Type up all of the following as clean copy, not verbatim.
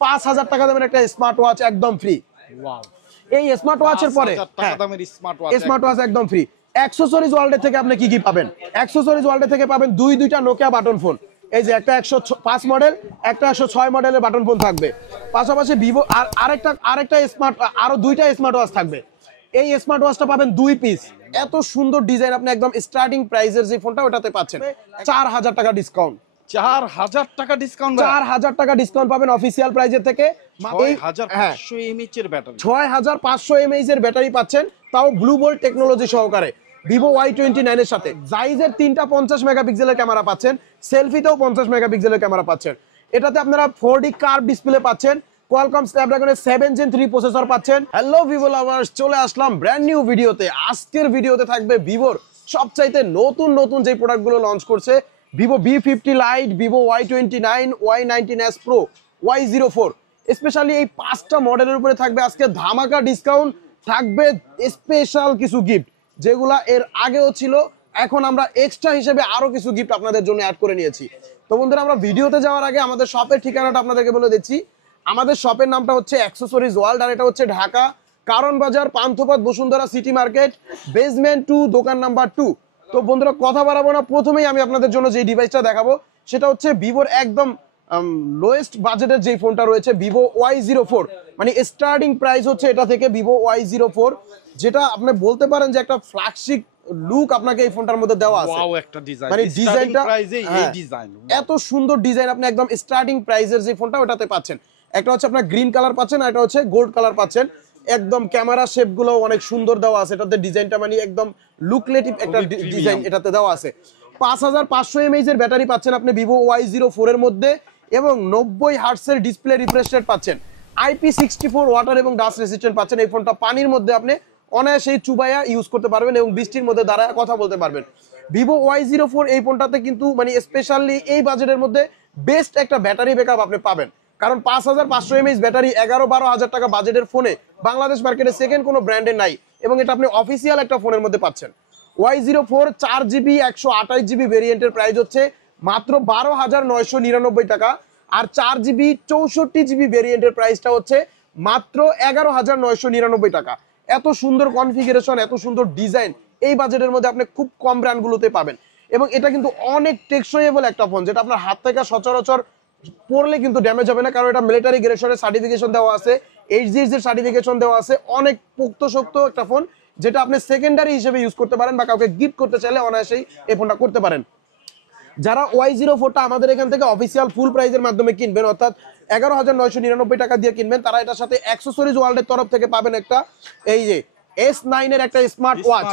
5000 টাকা দামের একটা স্মার্ট ওয়াচ একদম ফ্রি। ওয়াও, এই স্মার্ট ওয়াচের পরে টাকা দামের স্মার্ট ওয়াচ একদম ফ্রি। অ্যাকসেসরিজ ওয়ার্ল্ড থেকে আপনি কি কি পাবেন? অ্যাকসেসরিজ ওয়ার্ল্ড থেকে পাবেন দুইটা নোকিয়া বাটন ফোন। এই যে একটা 105 মডেল, একটা 106 মডেলের বাটন ফোন থাকবে। পাশাপাশি ভিভো আরেকটা স্মার্ট, আরো দুইটা স্মার্ট ওয়াচ থাকবে। এই স্মার্ট ওয়াচটা পাবেন 2 পিস। এত সুন্দর ডিজাইন, আপনি একদম স্টার্টিং প্রাইসের যে ফোনটা ওটাতে পাচ্ছেন 4000 টাকা ডিসকাউন্ট। 4000 টাকা ডিসকাউন্ট, 4000 টাকা ডিসকাউন্ট পাবেন অফিসিয়াল প্রাইসের থেকে। 6500 এমএএইচ এর ব্যাটারি, 6500 এমএএইচ এর ব্যাটারি পাচ্ছেন, তাও ব্লু বোল্ট টেকনোলজি সহকারে ভিভো Y29 এর সাথে। জাইজের 3টা 50 মেগাপিক্সেলের ক্যামেরা পাচ্ছেন, সেলফিতেও 50 মেগাপিক্সেলের ক্যামেরা পাচ্ছেন। এটাতে আপনারা 4D কার্ভ ডিসপ্লে পাচ্ছেন, কোয়ালকম স্ন্যাপড্রাগনের 7 Gen 3 প্রসেসর পাচ্ছেন। হ্যালো ভিভো লাভার্স, চলে আসলাম ব্র্যান্ড নিউ ভিডিওতে। আজকের ভিডিওতে থাকবে ভিভোর সবচাইতে নতুন যে প্রোডাক্টগুলো লঞ্চ করছে, Vivo V50 light, Vivo Y29, Y19s Pro, Y04। Specially এই 5টা মডেলের উপরে থাকবে আজকে ধামাকা ডিসকাউন্ট, থাকবে স্পেশাল কিছু গিফট যেগুলা এর আগেও ছিল, এখন আমরা এক্সট্রা হিসেবে আরো কিছু গিফট আপনাদের জন্য অ্যাড করে নিয়েছি। তো বন্ধুরা, আমরা ভিডিওতে যাওয়ার আগে আমাদের শপের ঠিকানাটা আপনাদেরকে বলে দিচ্ছি। আমাদের শপের নামটা হচ্ছে অ্যাক্সেসরিজ ওয়ার্ল্ড, আর এটা হচ্ছে ঢাকা কারণ বাজার, Panthapath, Bashundhara city market, basement 2, দোকান নাম্বার 2। তো বন্ধুরা, কথা বাড়াবো না, প্রথমেই আমি আপনাদের জন্য যে ডিভাইসটা দেখাবো সেটা হচ্ছে ভিভোর একদম লোয়েস্ট বাজেটের যে ফোনটা রয়েছে, ভিভো Y04। মানে স্টার্টিং প্রাইস হচ্ছে এটা থেকে ভিভো Y04, যেটা আপনি বলতে পারেন যে একটা ফ্ল্যাগশিপ লুক আপনাকে এই ফোনটার মধ্যে দেওয়া আছে। ওয়াও, একটা ডিজাইন, মানে ডিজাইনটা এই ডিজাইন, এত সুন্দর ডিজাইন, আপনি একদম স্টার্টিং প্রাইসের যে ফোনটা ওটাতে পাচ্ছেন। একটা হচ্ছে আপনার গ্রিন কালার পাচ্ছেন, আর একটা হচ্ছে গোল্ড কালার পাচ্ছেন। একদম ক্যামেরা শেপ গুলো অনেক সুন্দর দেওয়া আছে, এটাতে ডিজাইনটা মানে একদম লুকলেটিভ একটা ডিজাইন এটাতে দেওয়া আছে। 5500 এমএএইচ এর ব্যাটারি পাচ্ছেন আপনি ভিভো Y04 এর মধ্যে, এবং 90 হার্টজের ডিসপ্লে রিফ্রেশ রেট পাচ্ছেন। IP64 ওয়াটার এবং ডাস্ট রেসিস্ট্যান্ট পাচ্ছেন। এই ফোনটা পানির মধ্যে আপনি অনায়াসেই চুবাইয়া ইউজ করতে পারবেন এবং বৃষ্টির মধ্যে দাঁড়ায় কথা বলতে পারবেন। ভিভো Y04 এই ফোনটাতে কিন্তু মানে স্পেশালি এই বাজেটের মধ্যে বেস্ট একটা ব্যাটারি ব্যাকআপ আপনি পাবেন, কারণ 5500 এমএএইচ ব্যাটারি 11-12 হাজার টাকা বাজেটের ফোনে বাংলাদেশ মার্কেটে সেকেন্ড কোনো ব্র্যান্ডের নাই, এবং এটা আপনি অফিসিয়াল একটা ফোনের মধ্যে পাচ্ছেন। Y04 4GB 128GB ভেরিয়েন্টের প্রাইস হচ্ছে মাত্র 12,999 টাকা, আর 4GB 64GB ভেরিয়েন্টের প্রাইসটা হচ্ছে মাত্র 11,999 টাকা। এত সুন্দর কনফিগারেশন, এত সুন্দর ডিজাইন এই বাজেটের মধ্যে আপনি খুব কম ব্র্যান্ডগুলোতে পাবেন। এবং এটা কিন্তু অনেক টেকসইয়েবল একটা ফোন, যেটা আপনার হাত থেকে সচরাচর পড়লে কিন্তু ড্যামেজ হবে না, কারণ এটা মিলিটারি গ্রেডের সার্টিফিকেশন দেওয়া আছে, HGS এর সার্টিফিকেশন দেওয়া আছে। অনেক পোক্তশক্ত একটা ফোন, যেটা আপনি সেকেন্ডারি হিসেবে ইউজ করতে পারেন বা কাউকে গিফট করতে চাইলে অনায়াসেই এই ফোনটা করতে পারেন। যারা Y04টা আমাদের এখান থেকে অফিসিয়াল ফুল প্রাইজের মাধ্যমে কিনবেন, অর্থাৎ 11,999 টাকা দিয়ে কিনবেন, তারা এটার সাথে অ্যাক্সেসরিজ ওয়ার্ল্ডের তরফ থেকে পাবেন একটা এই যে S9 এর একটা স্মার্ট ওয়াচ,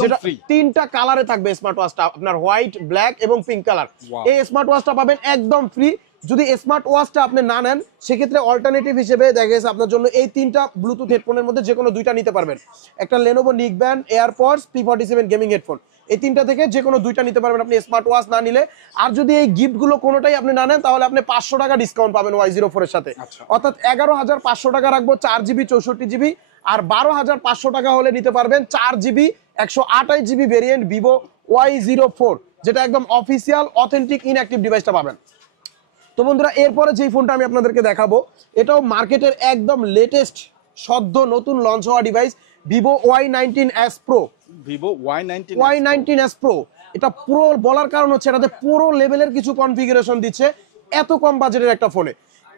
যেটা 3টা কালারে থাকবে। স্মার্ট ওয়াচটা আপনার হোয়াইট, ব্ল্যাক এবং পিঙ্ক কালার। এই স্মার্ট ওয়াচটা পাবেন একদম ফ্রি। যদি স্মার্ট ওয়াচটা আপনি না নেন, সেক্ষেত্রে অল্টারনেটিভ হিসেবে দেখা গেছে আপনার জন্য এই 3টা ব্লুটুথ হেডফোনের মধ্যে যে কোনো 2টা নিতে পারবেন। একটা Lenovo Neckband, AirPods, P47 gaming headphone, এই 3টা থেকে যে কোনো 2টা নিতে পারবেন আপনি স্মার্ট ওয়াচ না নিলে। আর যদি এই গিফটগুলো কোনোটাই আপনি না নেন, তাহলে আপনি 500 টাকা ডিসকাউন্ট পাবেন Y04 এর সাথে। অর্থাৎ 11,500 টাকা রাখবো 4GB 64GB, আর 12,500 টাকা হলে নিতে পারবেন 4GB 128GB variant Vivo Y04, যেটা একদম অফিসিয়াল অথেন্টিক ইনঅ্যাক্টিভ ডিভাইসটা পাবেন। তো বন্ধুরা, এরপরে যেই ফোনটা আমি আপনাদেরকে দেখাবো, এটাও মার্কেটের একদম লেটেস্ট সদ্য নতুন লঞ্চ হওয়া device, Vivo Y19s Pro। Vivo Y19s Pro, এটা প্রো বলার কারণ হচ্ছে এটাতে পুরো লেভেলের কিছু কনফিগারেশন দিচ্ছে এত কম বাজেটের একটা ফোনে।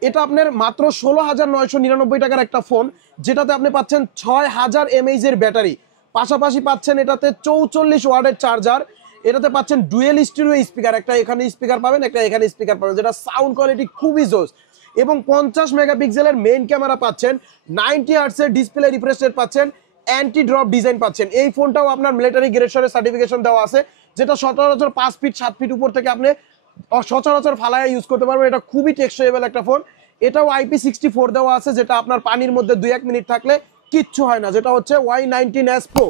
এটা আপনার মাত্র 16,999 টাকার একটা ফোন, যেটাতে আপনি পাচ্ছেন 6000 এমএএইচ এর ব্যাটারি, পাশাপাশি পাচ্ছেন এটাতে 44 ওয়াটের চার্জার, এটাতে পাচ্ছেন ডুয়েল স্টিরিও স্পিকার, একটা এখানে স্পিকার পাবেন, একটা এখানে স্পিকার পাবেন, যেটা সাউন্ড কোয়ালিটি খুবই জোস, এবং 50 মেগাপিক্সেলের মেইন ক্যামেরা পাচ্ছেন, 90 হার্টজের ডিসপ্লে রিফ্রেশ রেট পাচ্ছেন, অ্যান্টি ড্রপ ডিজাইন পাচ্ছেন। এই ফোনটাও আপনার মিলিটারি গ্রেডের সার্টিফিকেশন দেওয়া আছে, যেটা সচরাচর 5 ফিট 7 ফিট উপর থেকে আপনি সচরাচর ফালায় ইউজ করতে পারবেন। এটা খুবই টেকসইয়েবল একটা ফোন। এটাও IP64 দেওয়া আছে, যেটা আপনার পানির মধ্যে 2-1 মিনিট থাকলে কিচ্ছু হয় না, যেটা হচ্ছে Y19s Pro।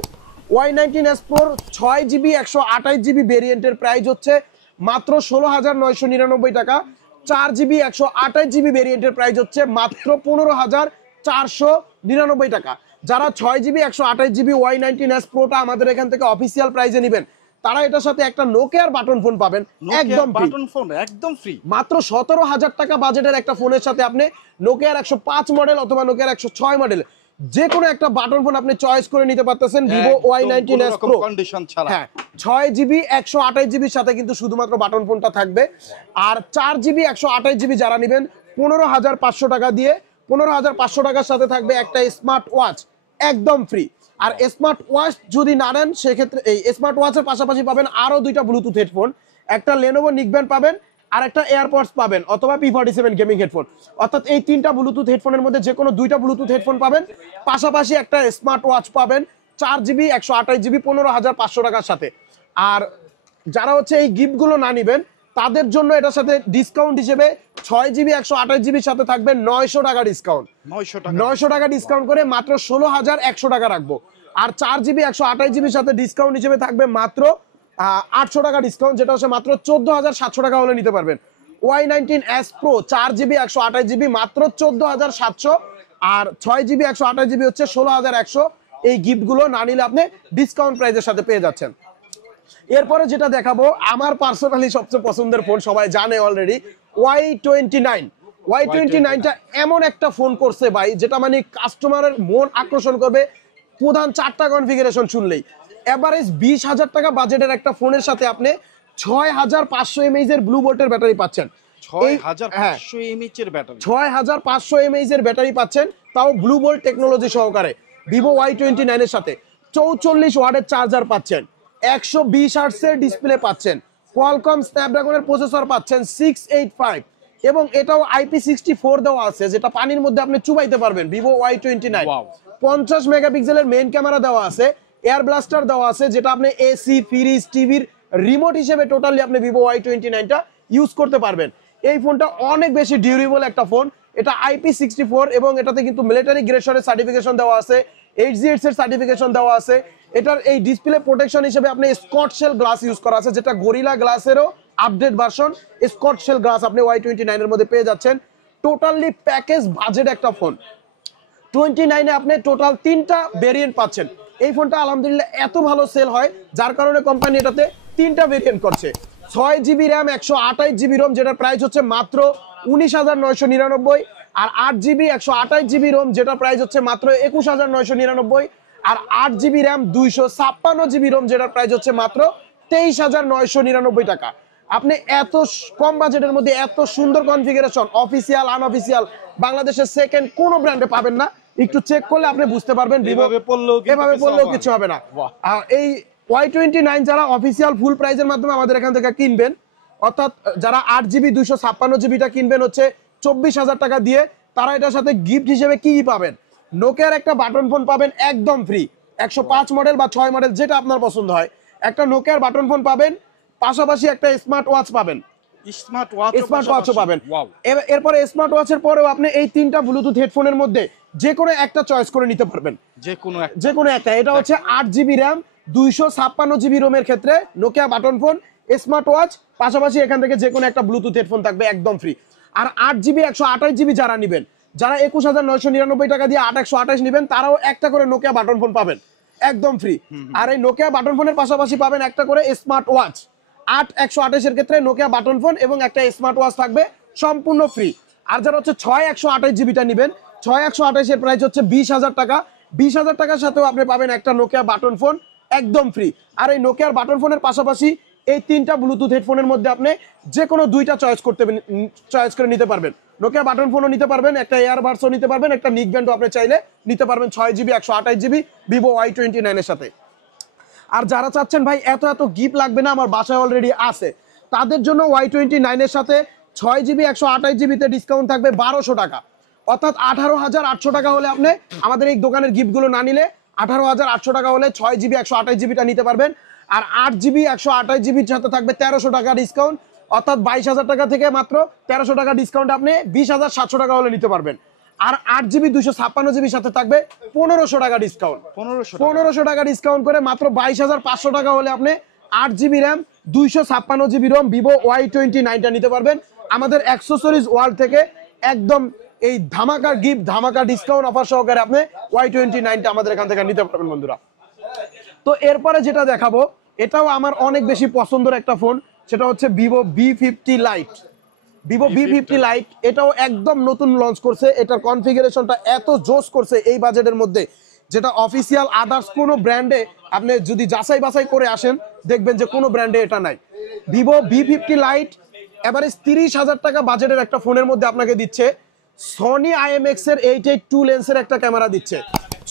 Y19s Pro 6GB 128GB ভেরিয়েন্টের প্রাইস হচ্ছে মাত্র 16,999 টাকা, 4GB 128GB ভেরিয়েন্টের প্রাইস হচ্ছে মাত্র 15,499 টাকা। যারা 6GB 128GB Y19s Proটা আমাদের এখান থেকে অফিসিয়াল প্রাইসে নেবেন, তারা এটার সাথে একটা নোকিয়ার বাটন ফোন পাবেন একদম ফ্রি। বাটন ফোন একদম ফ্রি, মাত্র 17,000 টাকা বাজেটের একটা ফোনের সাথে আপনি নোকিয়ার 105 মডেল অথবা নোকিয়ার 106 মডেল যে কোনো একটা বাটন ফোন আপনি চয়েস করে নিতে পারতেছেন ভিভো Y19s Pro কন্ডিশন ছাড়া। হ্যাঁ 6GB 128GB সাথে কিন্তু শুধুমাত্র বাটন ফোনটা থাকবে। আর 4GB 128GB যারা নেবেন 15,500 টাকা দিয়ে 15,500 টাকার সাথে থাকবে একটা স্মার্ট ওয়াচ একদম ফ্রি। আর স্মার্ট ওয়াচ যদি না নেন সেক্ষেত্রে এই স্মার্ট ওয়াচের পাশাপাশি পাবেন আরো দুইটা ব্লুটুথ হেডফোন, একটা লেনোভো নিকব্যান্ড পাবেন আর একটা এয়ারপডস পাবেন অথবা P47 গেমিং হেডফোন। অর্থাৎ এই তিনটা ব্লুটুথ হেডফোনের মধ্যে যে কোনো দুইটা ব্লুটুথ হেডফোন পাবেন, পাশাপাশি একটা স্মার্ট ওয়াচ পাবেন 4GB 128GB 15,500 টাকার সাথে। আর যারা হচ্ছে এই গিফটগুলো না নেবেন তাদের জন্য এটার সাথে ডিসকাউন্ট হিসেবে 6GB 128GB সাথে থাকবে 900 টাকা ডিসকাউন্ট, 900 টাকা ডিসকাউন্ট করে মাত্র 16,100 টাকা রাখবো। আর 4GB 128GB সাথে ডিসকাউন্ট হিসেবে থাকবে মাত্র 800 টাকা ডিসকাউন্ট, যেটা হচ্ছে মাত্র 14,700 টাকা হলে নিতে পারবেন। Y19s Pro 4GB 128GB মাত্র 14,700 আর 6GB 128GB হচ্ছে 16,100। এই গিফটগুলো না নিলে আপনি ডিসকাউন্ট প্রাইসের সাথে পেয়ে যাচ্ছেন। এরপরে যেটা দেখাবো আমার পার্সোনালি সবচেয়ে পছন্দের ফোন, সবাই জানে অলরেডি, Y29টা এমন একটা ফোন করছে ভাই যেটা মানে কাস্টমারের মন আকর্ষণ করবে। প্রধান 4টা কনফিগারেশন শুনলেই এভারেজ 20,000 টাকা বাজেটের একটা ফোনের সাথে আপনি 6,500 mAh এর ব্লু ভোল্টের ব্যাটারি পাচ্ছেন। 6,500 mAh এর ব্যাটারি, 6,500 mAh এর ব্যাটারি পাচ্ছেন, তাও ব্লু ভোল্ট টেকনোলজি সহকারে ভিভো Y29 এর সাথে 44 ওয়াটের চার্জার পাচ্ছেন, 120 হার্টজের ডিসপ্লে পাচ্ছেন, কোয়ালকম স্ন্যাপড্রাগনের প্রসেসর পাচ্ছেন 685 এবং এটাও IP64 দেওয়া আছে যেটা পানির মধ্যে আপনি চুবাইতে পারবেন। ভিভো Y29 50 মেগাপিক্সেলের মেইন ক্যামেরা দেওয়া আছে, এয়ার ব্লাস্টার দেওয়া আছে যেটা আপনি এসি ফ্রিজ টিভির রিমোট হিসেবে টোটালি আপনি ভিভো Y29টা ইউজ করতে পারবেন। এই ফোনটা অনেক বেশি ডিউরেবল একটা ফোন, এটা IP64 এবং এটাতে কিন্তু মিলিটারি গ্রেডের সার্টিফিকেশন দেওয়া আছে, HZX এর সার্টিফিকেশন দেওয়া আছে। এটার এই ডিসপ্লে প্রোটেকশন হিসেবে আপনি স্কট শেল গ্লাস ইউজ করা আছে যেটা গরিলা গ্লাসেরও update version. Schott shell glass আপনি Y29 এর মধ্যে পেয়ে যাচ্ছেন। টোটালি প্যাকেজ বাজেট একটা ফোন। 29 এ আপনি টোটাল 3টা ভেরিয়েন্ট পাচ্ছেন। এই ফোনটা আলহামদুলিল্লাহ এত ভালো সেল হয় যার কারণে কোম্পানি এটাতে 3টা ভেরিয়েন্ট করছে। 6GB RAM 128GB ROM যেটার প্রাইস হচ্ছে মাত্র 19,999, আর 8GB 128GB ROM যেটার প্রাইস হচ্ছে মাত্র 21,999, আর 8GB RAM 256GB ROM যেটার প্রাইস হচ্ছে মাত্র 23,999 টাকা। আপনি এত কম বাজেটের মধ্যে এত সুন্দর কনফিগারেশন অফিসিয়াল আনঅফিসিয়াল বাংলাদেশের সেকেন্ড কোন ব্র্যান্ডে পাবেন না। একটু চেক করলে আপনি বুঝতে পারবেন এভাবে পড়লেও কিছু হবে না। এই Y29 যারা অফিসিয়াল ফুল প্রাইজের মাধ্যমে আমাদের এখান থেকে কিনবেন, অর্থাৎ যারা 8GB 256GBটা কিনবেন হচ্ছে 24,000 টাকা দিয়ে, তারা এটার সাথে গিফট হিসেবে কি পাবেন? নোকিয়ার একটা বাটন ফোন পাবেন একদম ফ্রি, 105 মডেল বা 6 মডেল যেটা আপনার পছন্দ হয়, একটা নোকিয়ার বাটন ফোন পাবেন, পাশাপাশি একটা স্মার্ট ওয়াচ পাবেন, স্মার্ট ওয়াচও পাবেন। এরপরে স্মার্ট ওয়াচের পরেও আপনি এই 3টা ব্লুটুথ হেডফোনের মধ্যে যে কোনো একটা চয়েস করে নিতে পারবেন, যে কোনো একটা। এটা হচ্ছে 8GB RAM 256GB ROM এর ক্ষেত্রে Nokia button phone, smart watch, পাশাপাশি এখান থেকে যে কোনো একটা ব্লুটুথ হেডফোন থাকবে একদম ফ্রি। আর 8GB 128GB যারা নেবেন, যারা 21,999 টাকা দিয়ে 8/128 নেবেন, তারাও একটা করে নোকিয়া বাটন ফোন পাবেন একদম ফ্রি। আর এই নোকিয়া বাটন ফোনের পাশাপাশি পাবেন একটা করে স্মার্ট ওয়াচ। 8/128 এর ক্ষেত্রে নোকিয়া বাটন ফোন এবং একটা স্মার্ট ওয়াচ থাকবে সম্পূর্ণ ফ্রি। আর যারা হচ্ছে 6/128GBটা নেবেন, 6/128 এর প্রাইস হচ্ছে 20,000 টাকা। 20,000 টাকার সাথেও আপনি পাবেন একটা নোকিয়া বাটন ফোন একদম ফ্রি। আর এই নোকিয়ার বাটন ফোনের পাশাপাশি এই 3টা ব্লুটুথ হেডফোনের মধ্যে আপনি যে কোনো 2টা চয়েস করে নিতে পারবেন। নোকিয়া বাটন ফোনও নিতে পারবেন, একটা এয়ারবাডসও নিতে পারবেন, একটা নিকব্যান্ডও আপনি চাইলে নিতে পারবেন 6GB 128GB ভিভো Y29 এর সাথে। আর যারা চাচ্ছেন ভাই এত গিফট লাগবে না, আমার বাসায় অলরেডি আছে, তাদের জন্য Y29 এর সাথে 6GB 128GBতে ডিসকাউন্ট থাকবে 1200 টাকা, অর্থাৎ 18,800 টাকা হলে আপনি আমাদের এই দোকানের গিফটগুলো না নিলে 18,800 টাকা হলে 6GB 128GBটা নিতে পারবেন। আর 8GB 128GBর সাথে থাকবে 1300 টাকা ডিসকাউন্ট, অর্থাৎ 22,000 টাকা থেকে মাত্র 1300 টাকা ডিসকাউন্ট আপনি 20,700 টাকা হলে নিতে পারবেন। আর 8GB 256GB সাথে থাকবে 1500 টাকা ডিসকাউন্ট, 1500 টাকা ডিসকাউন্ট করে মাত্র 22,500 টাকা হলে আপনি 8GB RAM 256GB ROM Vivo Y29টা নিতে পারবেন আমাদের অ্যাক্সেসরিজ ওয়ার্ল্ড থেকে। একদম এই ধামাকা গিফট, ধামাকা ডিসকাউন্ট অফার সহকারে আপনি Y29টা আমাদের এখান থেকে নিতে পারবেন বন্ধুরা। তো এরপরে যেটা দেখাবো এটাও আমার অনেক বেশি পছন্দের একটা ফোন, সেটা হচ্ছে Vivo V50 light. Vivo V50 light এটাও একদম নতুন লঞ্চ করছে, এটার কনফিগারেশনটা এত জোস করছে এই বাজেটের মধ্যে, যেটা অফিসিয়াল আদার্স কোনো ব্র্যান্ডে আপনি যদি যাচাই বাছাই করে আসেন দেখবেন যে কোনো ব্র্যান্ডে এটা নাই। ভিভো V50 লাইট এভারেজ 30,000 টাকা বাজেটের একটা ফোনের মধ্যে আপনাকে দিচ্ছে সনি IMX এর 882 লেন্সের একটা ক্যামেরা দিচ্ছে,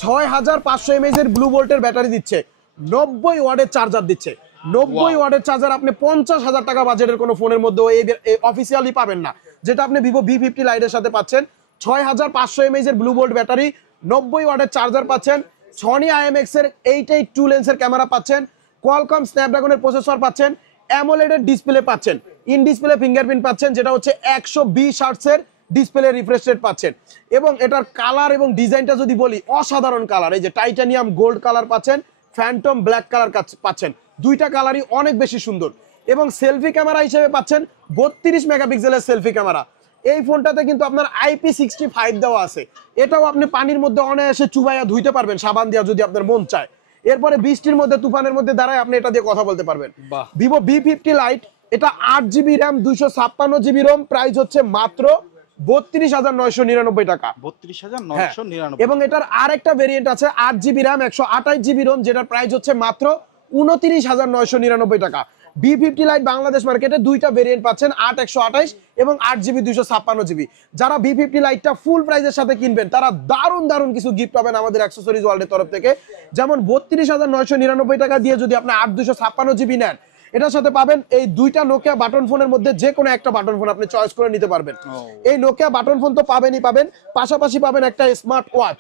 6500 mAh এর ব্লু ভোল্টের ব্যাটারি দিচ্ছে, 90 ওয়াটের চার্জার দিচ্ছে। 90 ওয়াটের চার্জার আপনি 50,000 টাকা বাজেটের কোনো ফোনের মধ্যে অফিসিয়ালি পাবেন না, যেটা আপনি ভিভো V50 লাইটের সাথে পাচ্ছেন। 6500 mAh এর ব্লু ভোল্ট ব্যাটারি, 90 ওয়াটের চার্জার পাচ্ছেন, সনি IMX এর 882 লেন্সের ক্যামেরা পাচ্ছেন, কোয়ালকম স্ন্যাপড্রাগনের প্রসেসর পাচ্ছেন, অ্যামোলেডের ডিসপ্লে পাচ্ছেন, ইন ডিসপ্লে ফিঙ্গারপ্রিন্ট পাচ্ছেন, যেটা হচ্ছে 120 হার্টজের ডিসপ্লে রিফ্রেশ রেট পাচ্ছেন। এবং এটার কালার এবং ডিজাইনটা যদি বলি, অসাধারণ কালার, এই যে টাইটানিয়াম গোল্ড কালার পাচ্ছেন, ফ্যান্টম ব্ল্যাক কালার পাচ্ছেন, দুইটা কালারই অনেক বেশি সুন্দর। এবং সেলফি ক্যামেরা হিসেবে পাচ্ছেন 32 মেগাপিক্সেলের সেলফি ক্যামেরা। এই ফোনটাতে কিন্তু আপনার IP65 দেওয়া আছে, এটাও আপনি পানির মধ্যে অনায়াসে চুবাইয়া ধুইতে পারবেন সাবান দিয়া যদি আপনার মন চায়। এরপরে বৃষ্টির মধ্যে তুফানের মধ্যে দাঁড়ায় আপনি এটা দিয়ে কথা বলতে পারবেন। ভিভো V50 লাইট এটা 8GB RAM 256GB Rome, price হচ্ছে মাত্র 32,999 টাকা। 32,999। এবং এটার আরেকটা ভেরিয়েন্ট আছে 8GB র্যাম 128GB রোম, যেটার প্রাইস হচ্ছে মাত্র 29,999 টাকা। V50 লাইট বাংলাদেশ মার্কেটে দুইটা ভেরিয়েন্ট পাচ্ছেন, 8/128 এবং 8GB 256GB। যারা V50 লাইটটা ফুল প্রাইসের সাথে কিনবেন তারা দারুণ দারুণ কিছু গিফট পাবেন আমাদের অ্যাক্সেসরিজ ওয়ার্ল্ডের তরফ থেকে। যেমন 32,999 টাকা দিয়ে যদি আপনি 8/256GB নেন, এটার সাথে পাবেন এই দুইটা নোকিয়া বাটন ফোনের মধ্যে যে কোনো একটা বাটন ফোন আপনি চয়েস করে নিতে পারবেন। এই নোকিয়া বাটন ফোন তো পাবেনই পাবেন, পাশাপাশি পাবেন একটা স্মার্ট ওয়াচ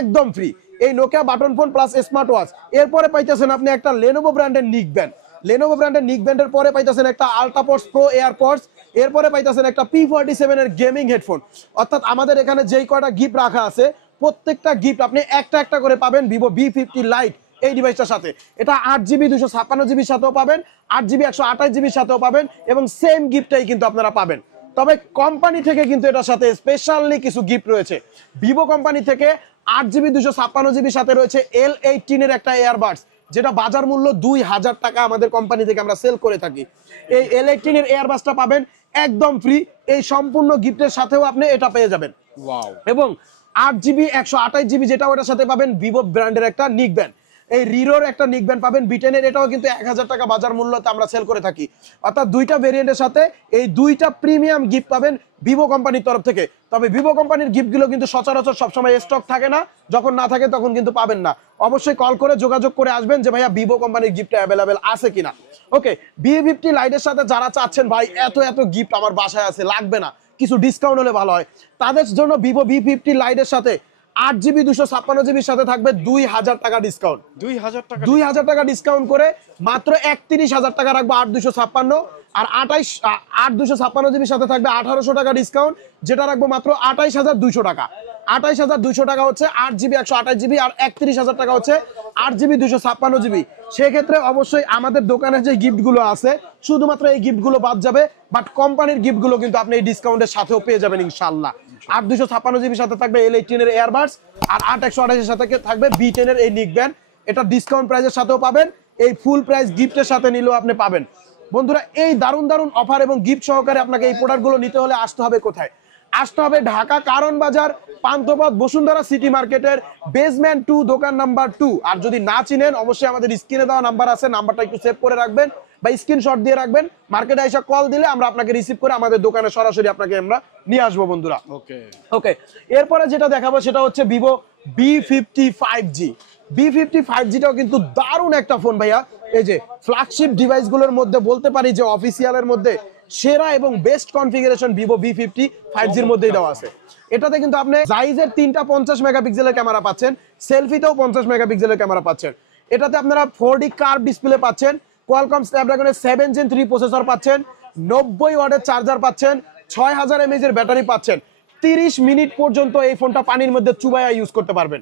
একদম ফ্রি। এই Nokia button phone plus smart watch, এরপরে পাইতেছেন আপনি একটা লেনোভো ব্র্যান্ডের নিক ব্যান্ড, লেনোভো ব্র্যান্ডের নিক ব্যান্ডের পরে পাইতেছেন একটা আল্ট্রাপডস প্রো এয়ারপডস, এরপরে পাইতেছেন একটা P47 এর গেমিং হেডফোন। অর্থাৎ আমাদের এখানে যেই কয়টা গিফট রাখা আছে প্রত্যেকটা গিফট আপনি একটা একটা করে পাবেন ভিভো V50 লাইট এই ডিভাইসটার সাথে। এটা 8GB 256GB সাথেও পাবেন, 8GB 128GB সাথেও পাবেন, এবং সেম গিফটটাই কিন্তু আপনারা পাবেন। তবে কোম্পানি থেকে কিন্তু এটার সাথে স্পেশালি কিছু গিফট রয়েছে। ভিভো কোম্পানি থেকে 8GB 256GB সাথে রয়েছে L18 এর একটা এয়ারবাডস, যেটা বাজার মূল্য 2,000 টাকা আমাদের কোম্পানি থেকে আমরা সেল করে থাকি। এই L18 এর এয়ারবাডসটা পাবেন একদম ফ্রি, এই সম্পূর্ণ গিফটের সাথেও আপনি এটা পেয়ে যাবেন। এবং 8GB 128GB যেটা ওটার সাথে পাবেন ভিভো ব্র্যান্ডের একটা নিক ব্যান্ড, এই রিরোর একটা নিক ব্যান্ড পাবেন বিটেনের, এটাও কিন্তু 1,000 টাকা বাজার মূল্যতে আমরা সেল করে থাকি। অর্থাৎ দুইটা ভেরিয়েন্টের সাথে এই দুইটা প্রিমিয়াম গিফট পাবেন ভিভো কোম্পানির তরফ থেকে। তবে ভিভো কোম্পানির গিফটগুলো কিন্তু সচরাচর সবসময় স্টক থাকে না, যখন না থাকে তখন কিন্তু পাবেন না। অবশ্যই কল করে যোগাযোগ করে আসবেন যে ভাইয়া ভিভো কোম্পানির গিফট অ্যাভেলেবেল আছে কিনা। ওকে, V50 লাইটের সাথে যারা চাচ্ছেন ভাই এত এত গিফট আমার বাসায় আছে, লাগবে না, কিছু ডিসকাউন্ট হলে ভালো হয়, তাদের জন্য ভিভো V50 লাইটের সাথে 8GB 256GB সাথে থাকবে 2,000 টাকা ডিসকাউন্ট। 2,000 টাকা ডিসকাউন্ট করে মাত্র 31,000 টাকা রাখবো 8/256, আর 8/256GB সাথে থাকবে 1,800 টাকা ডিসকাউন্ট, যেটা রাখবো মাত্র 28,200 টাকা। 28,200 টাকা হচ্ছে 8GB 128GB, আর 31,000 টাকা হচ্ছে 8GB 256GB। সেক্ষেত্রে অবশ্যই আমাদের দোকানে যে গিফটগুলো আছে শুধুমাত্র এই গিফটগুলো বাদ যাবে, বাট কোম্পানির গিফটগুলো কিন্তু আপনি এই ডিসকাউন্টের সাথেও পেয়ে যাবেন ইনশাআল্লাহ। 8/256GB সাথে থাকবে L18 এর এয়ারবাডস, আর 8/128 এর সাথে থাকবে B10 এর এই নিক ব্যান্ড। এটা ডিসকাউন্ট প্রাইসের সাথেও পাবেন, এই ফুল প্রাইস গিফটের সাথে নিলেও আপনি পাবেন। বন্ধুরা, এই দারুণ দারুণ অফার এবং গিফট সহকারে আপনাকে এই প্রোডাক্টগুলো নিতে হলে আসতে হবে কোথায়? আসতে হবে ঢাকা কারণ বাজার পান্থপথ বসুন্ধরা সিটি মার্কেটের বেসমেন্ট 2 দোকান নাম্বার 2। আর যদি না চিনেন অবশ্যই আমাদের স্ক্রিনে দেওয়া নাম্বার আছে, নাম্বারটা একটু সেভ করে রাখবেন বা স্ক্রিনশট দিয়ে রাখবেন। মার্কেটে এসে কল দিলে আমরা আপনাকে রিসিভ করে আমাদের দোকানে সরাসরি আপনাকে আমরা নিয়ে আসবো বন্ধুরা। ওকে, এরপরে যেটা দেখাবো সেটা হচ্ছে ভিভো V50 5G। V50 5Gটাও কিন্তু দারুণ একটা ফোন ভাইয়া। এই যে ফ্ল্যাগশিপ ডিভাইসগুলোর মধ্যে বলতে পারি যে অফিসিয়ালের মধ্যে সেরা এবং বেস্ট কনফিগারেশন ভিভো V50 5Gর মধ্যেই দেওয়া আছে। এটাতে কিন্তু আপনি জাইজের 3টা 50 মেগাপিক্সেলের ক্যামেরা পাচ্ছেন, সেলফিতেও 50 মেগাপিক্সেলের ক্যামেরা পাচ্ছেন। এটাতে আপনারা 4D কার্ভ ডিসপ্লে পাচ্ছেন, কোয়ালকম স্ন্যাপড্রাগনের 7 Gen 3 প্রসেসর পাচ্ছেন, 90 ওয়াটের চার্জার পাচ্ছেন, 6000 mAh এর ব্যাটারি পাচ্ছেন। 30 মিনিট পর্যন্ত এই ফোনটা পানির মধ্যে চুবাইয়া ইউজ করতে পারবেন।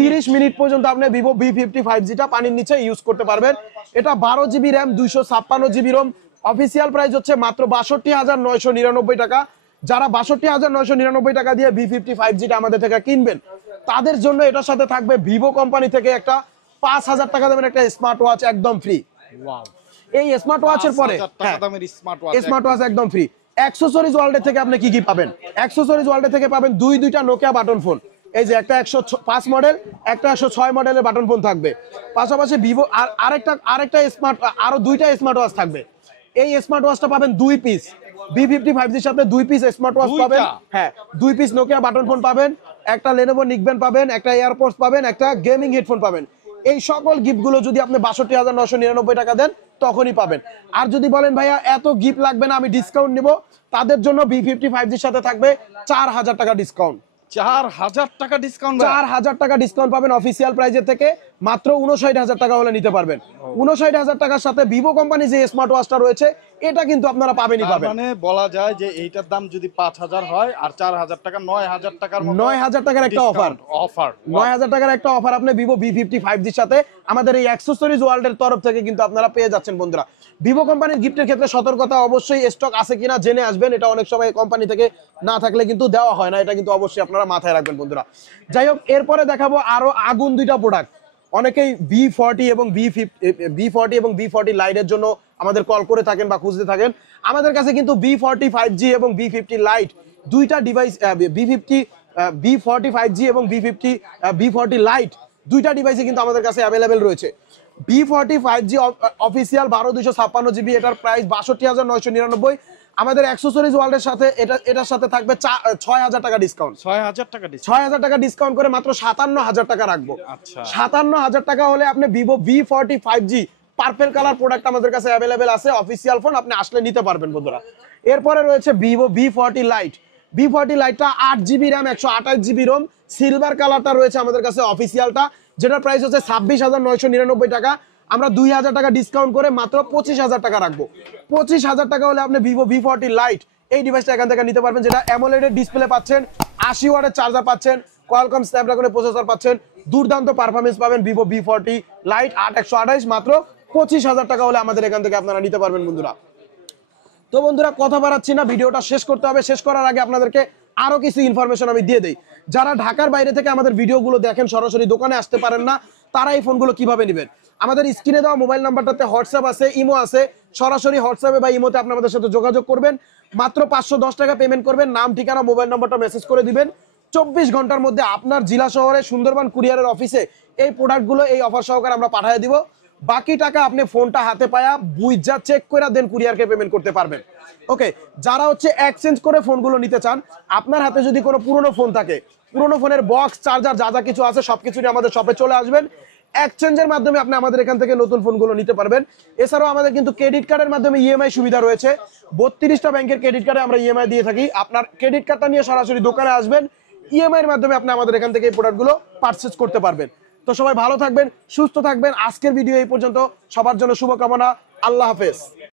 30 মিনিট পর্যন্ত আপনি ভিভো V50 5Gটা পানির নিচে ইউজ করতে পারবেন। এটা 12GB RAM 256GB Rome, official price হচ্ছে মাত্র 62,999 টাকা। যারা 62,999 টাকা দিয়ে V50 5Gটা আমাদের থেকে কিনবেন তাদের জন্য এটার সাথে থাকবে ভিভো কোম্পানি থেকে একটা 5,000 টাকা দেবেন একটা স্মার্ট ওয়াচ একদম ফ্রি। ওয়াও, এই স্মার্ট ওয়াচের পরে 5,000 টাকা দামের স্মার্ট ওয়াচ। স্মার্ট ওয়াচ একদম ফ্রি। অ্যাক্সেসরিজ ওয়ার্ল্ড থেকে আপনি কি কি পাবেন? অ্যাক্সেসরিজ ওয়ার্ল্ড থেকে পাবেন দুইটা নোকিয়া বাটন ফোন। এই যে একটা 105 মডেল, একটা 106 মডেলের বাটন ফোন থাকবে। পাশাপাশি ভিভো আরেকটা স্মার্ট, আরো দুইটা স্মার্ট ওয়াচ থাকবে। এই স্মার্ট ওয়াচটা পাবেন 2 পিস B50 এর সাথে 2 পিস স্মার্ট ওয়াচ পাবেন। হ্যাঁ, 2 পিস নোকিয়া বাটন ফোন পাবেন, একটা লেনোভো নিকবেন পাবেন, একটা এয়ারপডস পাবেন, একটা গেমিং হেডফোন পাবেন। এই সকল গিফটগুলো যদি আপনি ৬২,৯৯৯ টাকা দেন তখনই পাবেন। আর যদি বলেন ভাইয়া এত গিফট লাগবে না, আমি ডিসকাউন্ট নিব, তাদের জন্য B50 সাথে থাকবে ৪,০০০ টাকা ডিসকাউন্ট। ৪,০০০ টাকা ডিসকাউন্ট, ৪,০০০ টাকা ডিসকাউন্ট পাবেন অফিসিয়াল প্রাইজের থেকে। মাত্র ৫৯,০০০ টাকা হলে নিতে পারবেন। ৫৯,০০০ টাকার সাথে ভিভো কোম্পানি যে স্মার্ট ওয়াচটা রয়েছে এটা কিন্তু আপনারা পাবেনই পাবেন। মানে বলা যায় যে এইটার দাম যদি ৫,০০০ হয় আর ৪,০০০ টাকা ৯,০০০ টাকার মতো ৯,০০০ টাকার একটা অফার। ৯,০০০ টাকার একটা অফার আপনি ভিভো B50 সাথে আমাদের এই অ্যাক্সেসরিজ ওয়ার্ল্ডের তরফ থেকে কিন্তু আপনারা পেয়ে যাচ্ছেন বন্ধুরা। ভিভো কোম্পানির গিফটের ক্ষেত্রে সতর্কতা, অবশ্যই স্টক আছে কিনা জেনে আসবেন। এটা অনেক সময় কোম্পানি থেকে না থাকলে কিন্তু দেওয়া হয় না, এটা কিন্তু অবশ্যই আপনারা মাথায় রাখবেন বন্ধুরা। যাই হোক, এরপরে দেখাবো আরো আগুন দুইটা প্রোডাক্ট। অনেকেই B40 এবং B40 লাইটের জন্য আমাদের কল করে থাকেন বা খুঁজতে থাকেন। আমাদের কাছে কিন্তু B40 5G এবং B50 লাইট দুইটা ডিভাইস, B40 5G এবং B40 লাইট দুইটা ডিভাইসে কিন্তু আমাদের কাছে অ্যাভেলেবেল রয়েছে। B40 5G অফিসিয়াল ১২/২৫৬ GB, এটার প্রাইস ৬২,৯৯৯। আমাদের অ্যাক্সেসরিজ ওয়ার্ল্ডের সাথে এটার সাথে থাকবে ৬,০০০ টাকা ডিসকাউন্ট। ৬,০০০ টাকা ডিসকাউন্ট, ৬,০০০ টাকা ডিসকাউন্ট করে মাত্র ৫৭,০০০ টাকা রাখবো। আচ্ছা, ৫৭,০০০ টাকা হলে আপনি Vivo V40 5G purple colour product আমাদের কাছে অ্যাভেলেবেল আছে, অফিসিয়াল ফোন, আপনি আসলে নিতে পারবেন বন্ধুরা। এরপরে রয়েছে ভিভো V40 লাইট। V40 লাইটটা 8GB RAM, 128GB Rome, silver কালারটা রয়েছে আমাদের কাছে অফিসিয়ালটা, যেটার প্রাইস হচ্ছে ২৬,৯৯৯ টাকা। আমরা ২,০০০ টাকা ডিসকাউন্ট করে মাত্র ২৫,০০০ টাকা রাখবো। ২৫,০০০ টাকা হলে আপনি ভিভো V40 লাইট এই ডিভাইসটা এখান থেকে নিতে পারবেন, যেটা অ্যামোলেড ডিসপ্লে পাচ্ছেন, ৮০ ওয়াটের চার্জার পাচ্ছেন, কোয়ালকম স্ন্যাপড্রাগনের প্রসেসর পাচ্ছেন, দুর্দান্ত পারফরমেন্স পাবেন। ভিভো V40 লাইট ৮/১২৮ মাত্র ২৫,০০০ টাকা হলে আমাদের এখান থেকে আপনারা নিতে পারবেন বন্ধুরা। তো বন্ধুরা, কথা বাড়াচ্ছি না, ভিডিওটা শেষ করতে হবে। শেষ করার আগে আপনাদেরকে আরো কিছু ইনফরমেশন আমি দিয়ে দেই। যারা ঢাকার বাইরে থেকে আমাদের ভিডিওগুলো দেখেন, সরাসরি দোকানে আসতে পারেন না, তারা এই ফোনগুলো কিভাবে নেবেন? আমাদের স্ক্রিনে দেওয়া মোবাইল নাম্বারটাতে হোয়াটসঅ্যাপ আছে, ইমো আছে। সরাসরি হোয়াটসঅ্যাপে বা ইমোতে আপনি আমাদের সাথে যোগাযোগ করবেন। মাত্র ৫১০ টাকা পেমেন্ট করবেন, নাম, ঠিকানা, মোবাইল নাম্বারটা মেসেজ করে দিবেন। ২৪ ঘন্টার মধ্যে আপনার জেলা শহরে সুন্দরবন কুরিয়ারের অফিসে এই প্রোডাক্টগুলো এই অফার সহকারে আমরা পাঠিয়ে দিব। বাকি টাকা আপনি ফোনটা হাতে পায়া বুঝা চেক করে দেন কুরিয়ারকে পেমেন্ট করতে পারবেন। ওকে, যারা হচ্ছে এক্সচেঞ্জ করে ফোনগুলো নিতে চান, আপনার হাতে যদি কোনো পুরনো ফোন থাকে, পুরনো ফোনের বক্স, চার্জার, যা যা কিছু আছে সবকিছু নিয়ে আমাদের শপে চলে আসবেন। এক্সচেঞ্জের মাধ্যমে আপনি আমাদের এখান থেকে নতুন ফোনগুলো নিতে পারবেন। এছাড়াও আমাদের কিন্তু ক্রেডিট কার্ডের মাধ্যমে ইএমআই সুবিধা রয়েছে। ৩২টা ব্যাংকের ক্রেডিট কার্ডে আমরা ইএমআই দিয়ে থাকি। আপনার ক্রেডিট কার্ডটা নিয়ে সরাসরি দোকানে আসবেন, ইএমআই এর মাধ্যমে আপনি আমাদের এখান থেকে এই প্রোডাক্টগুলো পারচেজ করতে পারবেন। তো সবাই ভালো থাকবেন, সুস্থ থাকবেন। আজকের ভিডিও এই পর্যন্ত, সবার জন্য শুভকামনা। আল্লাহ হাফেজ।